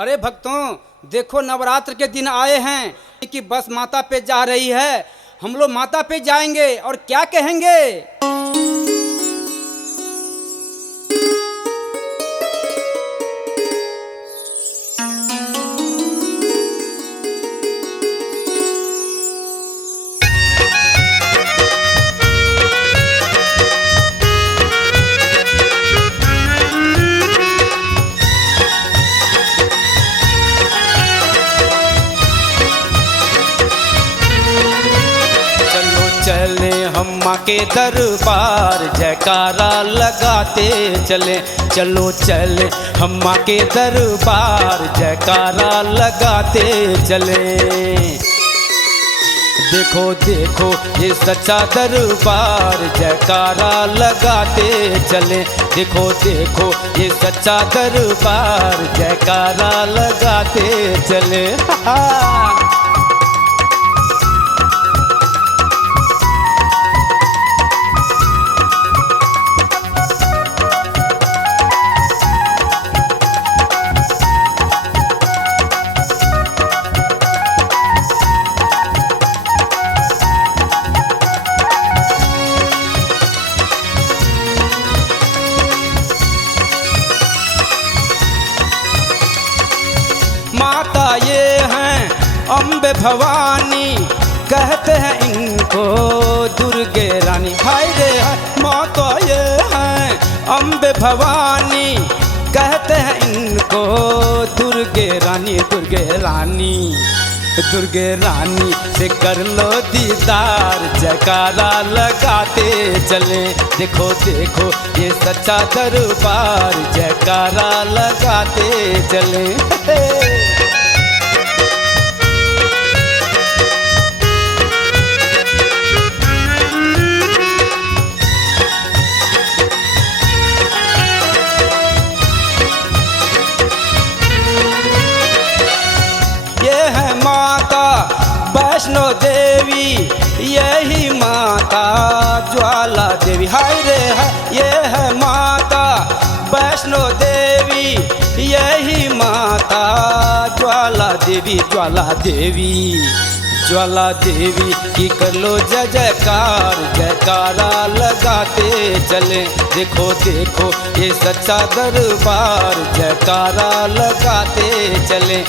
अरे भक्तों, देखो नवरात्र के दिन आए हैं कि बस माता पे जा रही है। हम लोग माता पे जाएंगे और क्या कहेंगे। चले हम माँ के दरबार, जयकारा लगाते चले। चलो चले हम माँ के दरबार, जयकारा लगाते चले। देखो देखो ये सच्चा दरबार, जयकारा लगाते चले। देखो देखो ये सच्चा दरबार, जयकारा लगाते चले। माता ये हैं अम्बे भवानी, कहते हैं इनको दुर्गे रानी। हाय रे हाय, माता ये हैं अम्बे भवानी, कहते हैं इनको दुर्गे रानी। दुर्गे रानी दुर्गे रानी से कर लो दीदार, जयकारा लगाते चले। देखो देखो ये सच्चा दरबार, जयकारा लगाते चले। वैष्णो देवी यही माता ज्वाला देवी। हाय रे हाय, ये है माता वैष्णो देवी, यही माता ज्वाला देवी। ज्वाला देवी ज्वाला देवी की कर लो जय जयकार, जयकारा लगाते चले। देखो देखो ये सच्चा दरबार, जयकारा लगाते चले।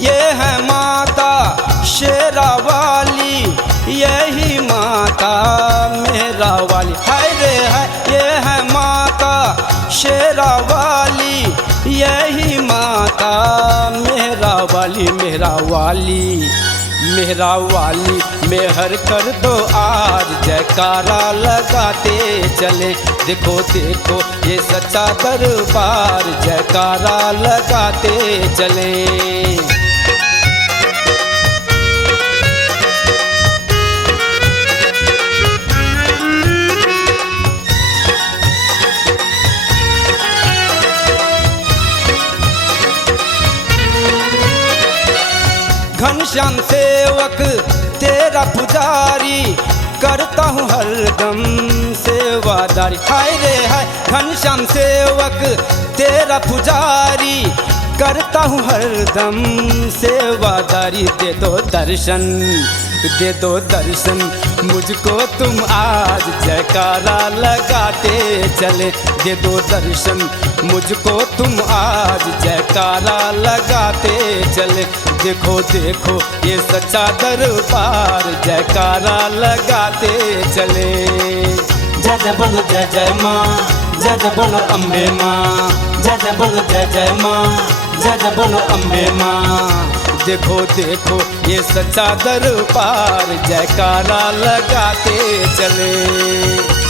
ये है माता शेरा वाली, यही माता मेरा वाली। हाय रे हाय, ये है माता शेरा वाली, यही माता मेरा वाली। मेरा वाली मेरा वाली मेहर कर दो आज, जयकारा लगाते चले। देखो देखो ये सच्चा दरबार, जयकारा लगाते चले। घनश्याम सेवक तेरा पुजारी, करता हूँ हरदम सेवादारी। हाय रे हाय, घनश्याम सेवक तेरा पुजारी, करता हूँ हरदम सेवादारी। दे दो दर्शन, दे दो दर्शन मुझको तुम आज, जयकारा लगाते चले। दे दो दर्शन मुझको तुम आज, जयकारा लगाते चले। देखो देखो ये सच्चा दरबार, जयकारा लगाते चले। जय जय बोलो जय जय माँ, जय जय बोलो अम्बे माँ, जय जय बोलो जय जय माँ, जय जय बोलो अम्बे माँ। देखो देखो ये सच्चा दरबार, जयकारा लगाते चले।